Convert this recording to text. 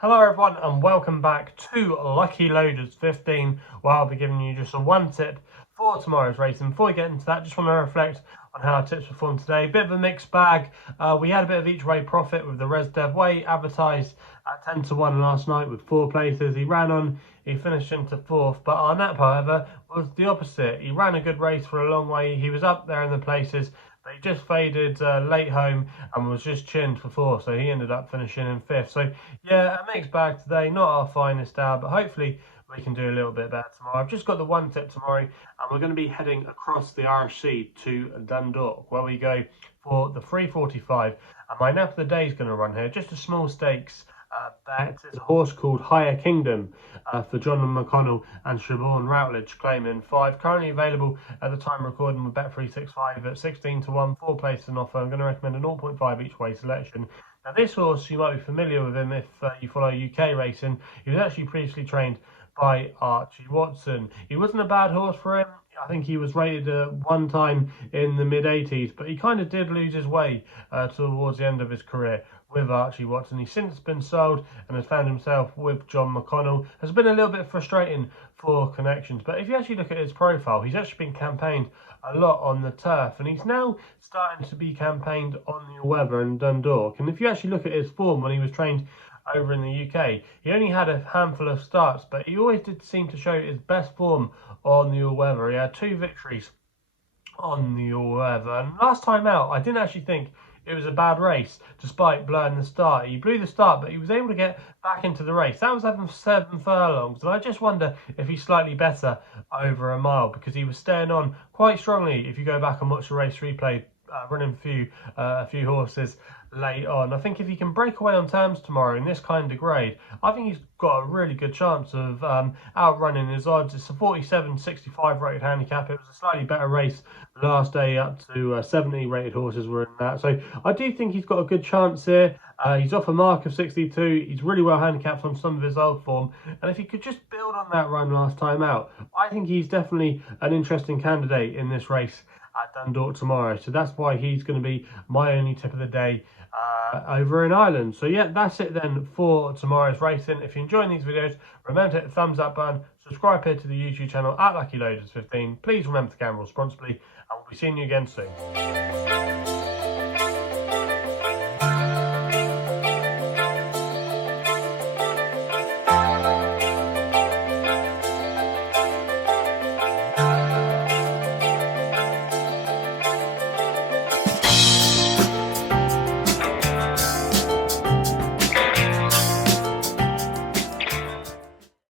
Hello everyone and welcome back to Lucky Loaders 15, where I'll be giving you just a one tip for tomorrow's race. And before we get into that, just want to reflect on how our tips performed today. Bit of a mixed bag. We had a bit of each way profit with the Res Dev Way advertised at 10 to 1 last night with 4 places. He ran on, he finished into 4th, but our nap, however, was the opposite. He ran a good race for a long way. He was up there in the places. They just faded late home and was just chinned for 4th, so he ended up finishing in 5th. So yeah, a mixed bag today, not our finest hour, but hopefully we can do a little bit better tomorrow. I've just got the one tip tomorrow, and we're going to be heading across the RSC to Dundalk, where we go for the 3:45. And my nap of the day is going to run here, just a small stakes bet. It's a horse called Higher Kingdom for John McConnell and Siobhan Routledge, claiming 5. Currently available at the time recording with Bet365 at 16 to 1, 4 places an offer. I'm going to recommend a 0.5 each way selection. Now, this horse, you might be familiar with him if you follow UK racing. He was actually previously trained by Archie Watson. He wasn't a bad horse for him. I think he was rated one time in the mid-80s, but he kind of did lose his way towards the end of his career with Archie Watson. He's since been sold and has found himself with John McConnell. Has been a little bit frustrating for connections, but if you actually look at his profile, he's actually been campaigned a lot on the turf, and he's now starting to be campaigned on the weather in Dundalk. And if you actually look at his form when he was trained over in the UK, he only had a handful of starts, but he always did seem to show his best form on the all-weather. He had 2 victories on the all-weather, and last time out, I didn't actually think it was a bad race, despite blowing the start. He blew the start, but he was able to get back into the race. That was having 7 furlongs, and I just wonder if he's slightly better over a mile, because he was staying on quite strongly. If you go back and watch the race replay, running a few horses late on, I think if he can break away on terms tomorrow in this kind of grade, I think he's got a really good chance of outrunning his odds. It's a 47.65 rated handicap. It was a slightly better race last day, up to 70 rated horses were in that. So I do think he's got a good chance here. He's off a mark of 62. He's really well handicapped on some of his old form. And if he could just build on that run last time out, I think he's definitely an interesting candidate in this race at Dundalk tomorrow. So that's why he's going to be my only tip of the day over in Ireland. So yeah, that's it then for tomorrow's racing. If you're enjoying these videos, remember to hit the thumbs up button, subscribe here to the YouTube channel at Lucky Loaders 15. Please remember to gamble responsibly, and we'll be seeing you again soon.